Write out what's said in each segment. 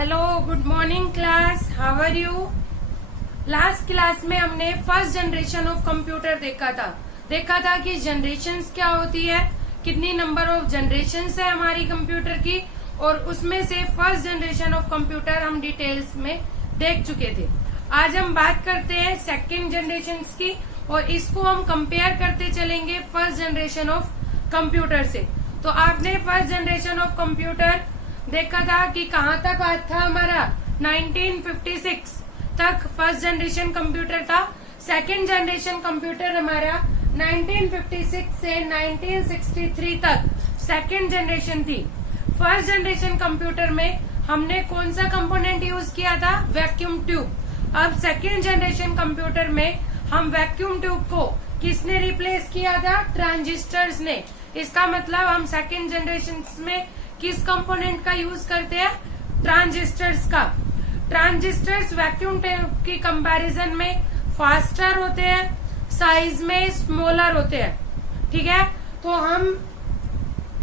Hello, good morning class, how are you. Last class में हमने first generation of computer देखा था कि जनरेशन्स क्या होती है, कितनी नंबर ऑफ जनरेशन्स है हमारी कंप्यूटर की, और उसमें से फर्स्ट जनरेशन ऑफ कंप्यूटर हम डिटेल्स में देख चुके थे। आज हम बात करते हैं सेकेंड जनरेशन की, और इसको हम कंपेयर करते चलेंगे फर्स्ट जनरेशन ऑफ कंप्यूटर से। तो आपने फर्स्ट जनरेशन ऑफ कंप्यूटर देखा था कि कहाँ तक बात था हमारा, 1956 तक फर्स्ट जनरेशन कंप्यूटर था। सेकेंड जनरेशन कंप्यूटर हमारा 1956 से 1963 तक सेकेंड जनरेशन थी। फर्स्ट जनरेशन कंप्यूटर में हमने कौन सा कंपोनेंट यूज किया था, वैक्यूम ट्यूब। अब सेकेंड जनरेशन कंप्यूटर में हम वैक्यूम ट्यूब को किसने रिप्लेस किया था, ट्रांजिस्टर्स ने। इसका मतलब हम सेकेंड जनरेशन में किस कंपोनेंट का यूज करते हैं, ट्रांजिस्टर्स का। ट्रांजिस्टर्स वैक्यूम ट्यूब की कंपैरिजन में फास्टर होते हैं, साइज में स्मॉलर होते हैं। ठीक है, तो हम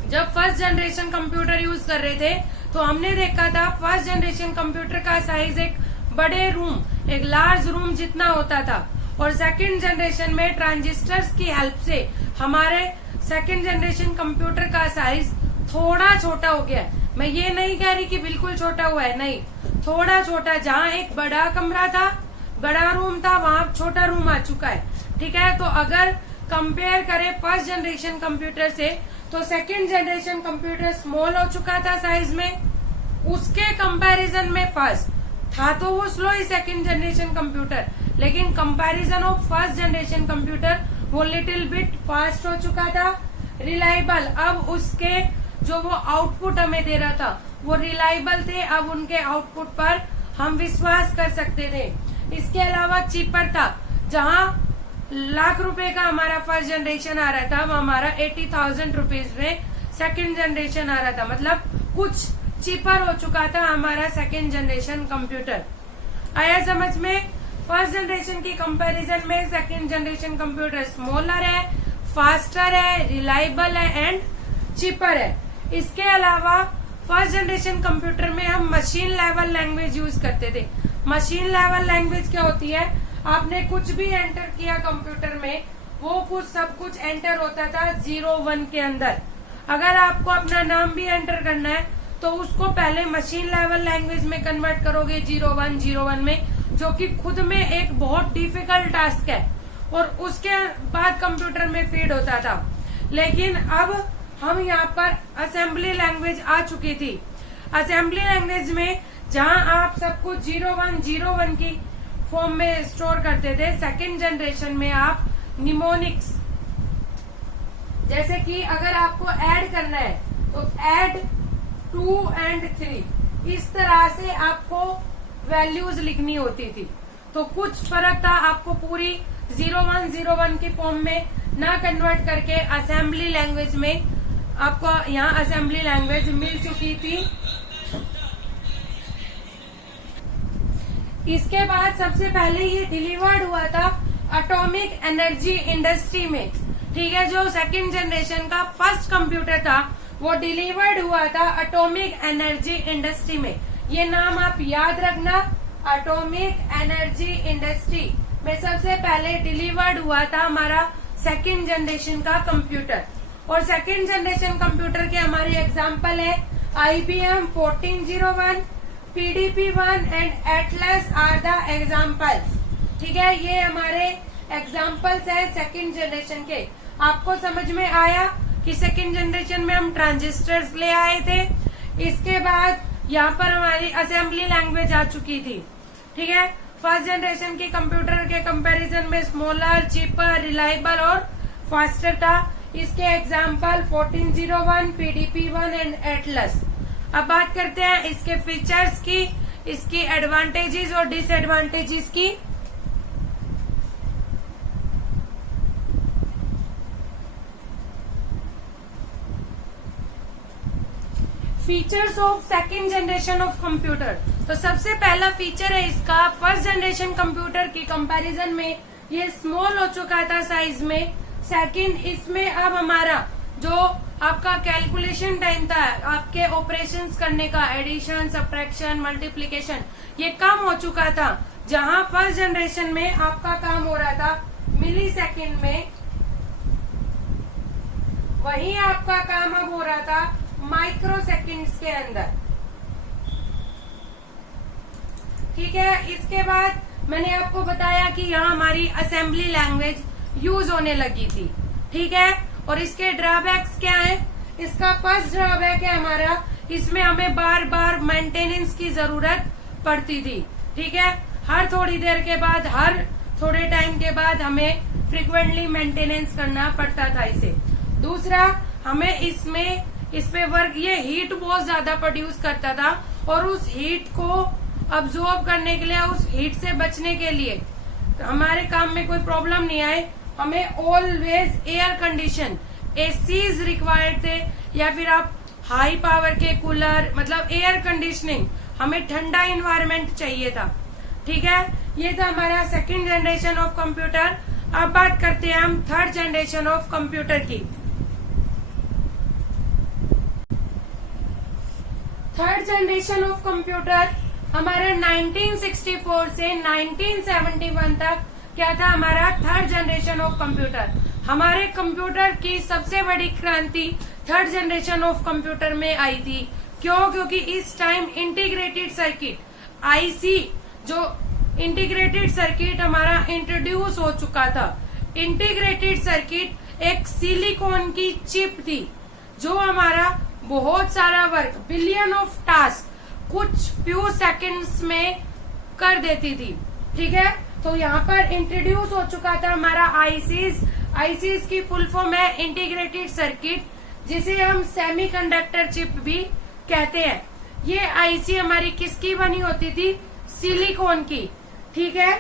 जब फर्स्ट जनरेशन कंप्यूटर यूज कर रहे थे तो हमने देखा था फर्स्ट जनरेशन कंप्यूटर का साइज एक बड़े रूम, एक लार्ज रूम जितना होता था, और सेकेंड जनरेशन में ट्रांजिस्टर्स की हेल्प से हमारे सेकेंड जनरेशन कंप्यूटर का साइज थोड़ा छोटा हो गया है। मैं ये नहीं कह रही कि बिल्कुल छोटा हुआ है, नहीं, थोड़ा छोटा। जहाँ एक बड़ा कमरा था, बड़ा रूम था, वहाँ छोटा रूम आ चुका है। ठीक है, तो अगर कंपेयर करें फर्स्ट जनरेशन कंप्यूटर से, तो सेकेंड जनरेशन कंप्यूटर स्मॉल हो चुका था साइज में, उसके कंपैरिजन में फर्स्ट था तो वो स्लो ही सेकेंड जनरेशन कंप्यूटर, लेकिन comparison of first generation computer वो लिटिल बिट फास्ट हो चुका था, रिलायबल। अब उसके जो वो आउटपुट हमें दे रहा था वो रिलायबल थे, अब उनके आउटपुट पर हम विश्वास कर सकते थे। इसके अलावा चीपर था, जहाँ ₹1,00,000 का हमारा फर्स्ट जनरेशन आ रहा था, वो हमारा 80,000 रुपीज में सेकेंड जनरेशन आ रहा था। मतलब कुछ चीपर हो चुका था हमारा सेकेंड जनरेशन कंप्यूटर। आया समझ में। फर्स्ट जनरेशन की कंपैरिजन में सेकेंड जनरेशन कंप्यूटर स्मॉलर है, फास्टर है, रिलायबल है एंड चीपर है। इसके अलावा फर्स्ट जनरेशन कंप्यूटर में हम मशीन लेवल लैंग्वेज यूज करते थे। मशीन लेवल लैंग्वेज क्या होती है, आपने कुछ भी एंटर किया कंप्यूटर में, वो कुछ सब कुछ एंटर होता था 0-1 के अंदर। अगर आपको अपना नाम भी एंटर करना है तो उसको पहले मशीन लेवल लैंग्वेज में कन्वर्ट करोगे 0-1 में, जो कि खुद में एक बहुत डिफिकल्ट टास्क है, और उसके बाद कंप्यूटर में फीड होता था। लेकिन अब हम यहाँ पर असेंबली लैंग्वेज आ चुकी थी। असेंबली लैंग्वेज में जहाँ आप सब कुछ 0-1 की फॉर्म में स्टोर करते थे, सेकेंड जनरेशन में आप निमोनिक्स, जैसे कि अगर आपको ऐड करना है तो ऐड 2 and 3, इस तरह से आपको वैल्यूज लिखनी होती थी। तो कुछ फर्क था, आपको पूरी 0-1 की फॉर्म में ना कन्वर्ट करके असेंबली लैंग्वेज में आपको यहाँ असेंबली लैंग्वेज मिल चुकी थी। इसके बाद सबसे पहले ये डिलीवर्ड हुआ था एटॉमिक एनर्जी इंडस्ट्री में। ठीक है, जो सेकेंड जनरेशन का फर्स्ट कंप्यूटर था वो डिलीवर्ड हुआ था एटॉमिक एनर्जी इंडस्ट्री में। ये नाम आप याद रखना, एटॉमिक एनर्जी इंडस्ट्री में सबसे पहले डिलीवर्ड हुआ था हमारा सेकेंड जनरेशन का कंप्यूटर। और सेकेंड जनरेशन कंप्यूटर के हमारे एग्जाम्पल है IBM 1401, PDP-1 and Atlas are the examples. ठीक है, ये हमारे एग्जाम्पल्स है सेकेंड जनरेशन के। आपको समझ में आया कि सेकेंड जनरेशन में हम ट्रांजिस्टर्स ले आए थे। इसके बाद यहाँ पर हमारी असेंबली लैंग्वेज आ चुकी थी। ठीक है, फर्स्ट जनरेशन के कंप्यूटर के कंपैरिजन में स्मॉलर, चीपर, रिलायबल और फास्टर था। इसके एग्जाम्पल 1401, PDP-1 एंड एटलस। अब बात करते हैं इसके फीचर्स की, इसकी एडवांटेजेस और डिसएडवांटेजेस की। Features of second generation of computer. तो सबसे पहला फीचर है इसका, फर्स्ट जनरेशन कंप्यूटर की कंपैरिजन में ये स्मॉल हो चुका था साइज में। सेकंड, इसमें अब हमारा जो आपका कैलकुलेशन टाइम था, आपके ऑपरेशंस करने का, एडिशन, सब्ट्रैक्शन, मल्टीप्लिकेशन, ये कम हो चुका था। जहां फर्स्ट जनरेशन में आपका काम हो रहा था मिली सेकेंड में, वही आपका काम अब हो रहा था माइक्रो सेकेंड्स के अंदर। ठीक है, इसके बाद मैंने आपको बताया कि यहाँ हमारी असेंबली लैंग्वेज यूज होने लगी थी। ठीक है, और इसके ड्रॉबैक्स क्या है? इसका फर्स्ट ड्रॉबैक है हमारा, इसमें हमें बार बार मेंटेनेंस की जरूरत पड़ती थी। ठीक है, हर थोड़ी देर के बाद, हर थोड़े टाइम के बाद हमें फ्रिक्वेंटली मेंटेनेंस करना पड़ता था इसे। दूसरा, हमें इस पे वर्क, ये हीट बहुत ज्यादा प्रोड्यूस करता था, और उस हीट को अब्सॉर्ब करने के लिए, उस हीट से बचने के लिए, हमारे काम में कोई प्रॉब्लम नहीं आए, हमें always air condition ACs required थे, या फिर आप हाई पावर के कूलर, मतलब एयर कंडीशनिंग, हमें ठंडा इन्वायरमेंट चाहिए था। ठीक है, ये था हमारा सेकंड जनरेशन ऑफ कंप्यूटर। अब बात करते हैं हम थर्ड जनरेशन ऑफ कंप्यूटर की। थर्ड जनरेशन ऑफ कंप्यूटर हमारा 1964 से 1971 तक क्या था? हमारा थर्ड जनरेशन ऑफ कंप्यूटर। हमारे कंप्यूटर की सबसे बड़ी क्रांति थर्ड जनरेशन ऑफ कंप्यूटर में आई थी। क्यों? क्योंकि इस टाइम इंटीग्रेटेड सर्किट, आईसी, जो इंटीग्रेटेड सर्किट हमारा इंट्रोड्यूस हो चुका था। इंटीग्रेटेड सर्किट एक सिलिकॉन की चिप थी, जो हमारा बहुत सारा वर्क, बिलियन ऑफ टास्क कुछ फ्यू सेकंड्स में कर देती थी। ठीक है, तो यहाँ पर इंट्रोड्यूस हो चुका था हमारा आईसीज। आईसीज की फुल फॉर्म है इंटीग्रेटेड सर्किट, जिसे हम सेमीकंडक्टर चिप भी कहते हैं। ये आईसी हमारी किसकी बनी होती थी? सिलिकॉन की। ठीक है,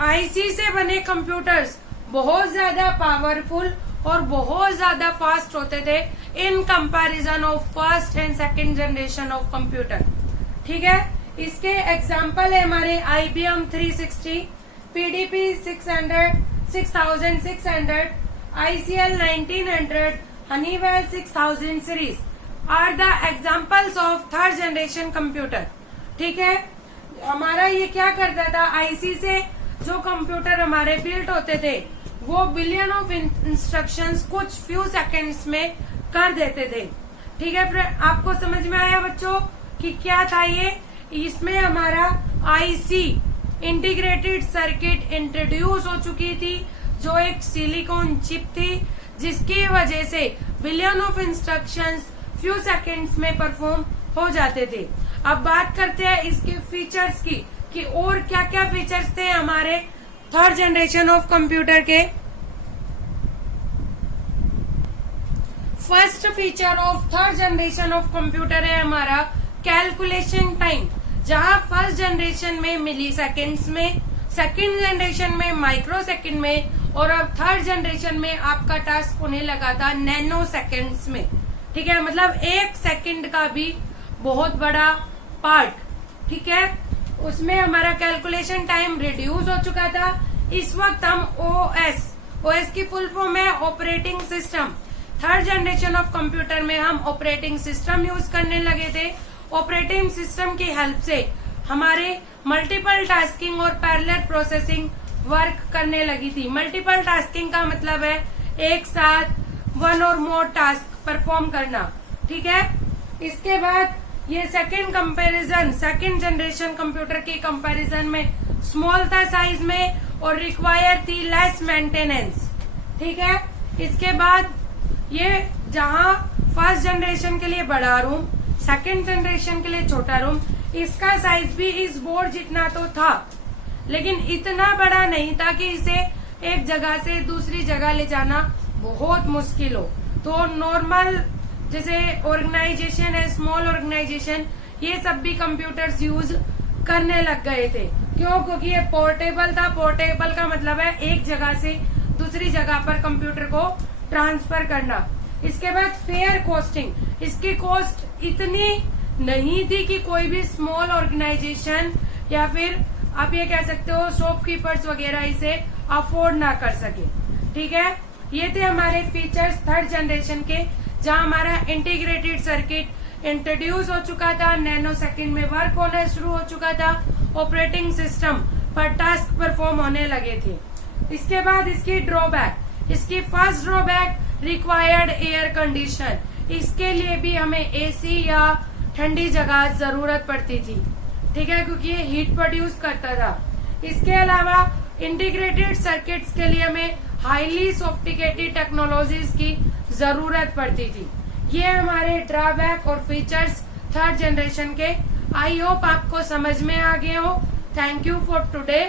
आईसी से बने कंप्यूटर्स बहुत ज्यादा पावरफुल और बहुत ज्यादा फास्ट होते थे in comparison of first and second generation of computer. ठीक है, इसके एग्जाम्पल है हमारे IBM 360, PDP 600, 6600, ICL 1900, Honeywell 6000 series are the examples of third generation computer। ठीक है, हमारा ये क्या करता था? आईसी से जो कंप्यूटर हमारे बिल्ट होते थे, वो बिलियन ऑफ इंस्ट्रक्शंस कुछ फ्यू सेकंड्स में कर देते थे। ठीक है, फिर आपको समझ में आया बच्चों कि क्या था ये? इसमें हमारा आईसी इंटीग्रेटेड सर्किट इंट्रोड्यूस हो चुकी थी, जो एक सिलिकॉन चिप थी, जिसकी वजह से billion of instructions few seconds में परफॉर्म हो जाते थे। अब बात करते हैं इसके फीचर्स की, कि और क्या क्या फीचर्स थे हमारे थर्ड जनरेशन ऑफ कंप्यूटर के। First feature of third generation of computer है हमारा कैलकुलेशन टाइम। जहां फर्स्ट जनरेशन में मिली सेकेंड्स में, सेकंड जनरेशन में माइक्रो सेकेंड में, और अब थर्ड जनरेशन में आपका टास्क होने लगा था नैनो सेकेंड्स में। ठीक है, मतलब एक सेकंड का भी बहुत बड़ा पार्ट। ठीक है, उसमें हमारा कैलकुलेशन टाइम रिड्यूस हो चुका था। इस वक्त हम ओएस की फुल फॉर्म है operating system. Third generation of computer में हम ऑपरेटिंग सिस्टम यूज करने लगे थे। ऑपरेटिंग सिस्टम की हेल्प से हमारे मल्टीपल टास्किंग और पैरेलल प्रोसेसिंग वर्क करने लगी थी। मल्टीपल टास्किंग का मतलब है एक साथ वन और मोर टास्क परफॉर्म करना। ठीक है, इसके बाद ये सेकंड जनरेशन कंप्यूटर के कंपैरिजन में स्मॉल था साइज में, और रिक्वायर थी लेस मेंटेनेंस। ठीक है, इसके बाद ये जहां फर्स्ट जनरेशन के लिए बड़ा रूम, सेकंड जनरेशन के लिए छोटा रूम, इसका साइज भी इस बोर्ड जितना तो था, लेकिन इतना बड़ा नहीं था कि इसे एक जगह से दूसरी जगह ले जाना बहुत मुश्किल हो। तो नॉर्मल जैसे ऑर्गेनाइजेशन है, स्मॉल ऑर्गेनाइजेशन, ये सब भी कंप्यूटर्स यूज करने लग गए थे। क्यों? क्योंकि ये पोर्टेबल था। पोर्टेबल का मतलब है एक जगह से दूसरी जगह पर कंप्यूटर को ट्रांसफर करना। इसके बाद फेयर कॉस्टिंग, इसकी कॉस्ट इतनी नहीं थी कि कोई भी स्मॉल ऑर्गेनाइजेशन या फिर आप ये कह सकते हो शॉपकीपर्स वगैरह इसे अफोर्ड ना कर सके। ठीक है, ये थे हमारे फीचर्स थर्ड जनरेशन के, जहां हमारा इंटीग्रेटेड सर्किट इंट्रोड्यूस हो चुका था, नैनो सेकंड में वर्क होना शुरू हो चुका था, ऑपरेटिंग सिस्टम पर टास्क परफॉर्म होने लगे थे। इसके बाद इसकी ड्रॉबैक, इसकी first drawback required air condition, इसके लिए भी हमें एसी या ठंडी जगह जरूरत पड़ती थी, ठीक है, क्योंकि ये हीट प्रोड्यूस करता था। इसके अलावा इंटीग्रेटेड सर्किट्स के लिए हमें हाईली सोफिस्टिकेटेड टेक्नोलॉजीज की जरूरत पड़ती थी। ये हमारे ड्रॉबैक और फीचर्स थर्ड जनरेशन के। आई होप आपको समझ में आ गए हो। Thank you for today.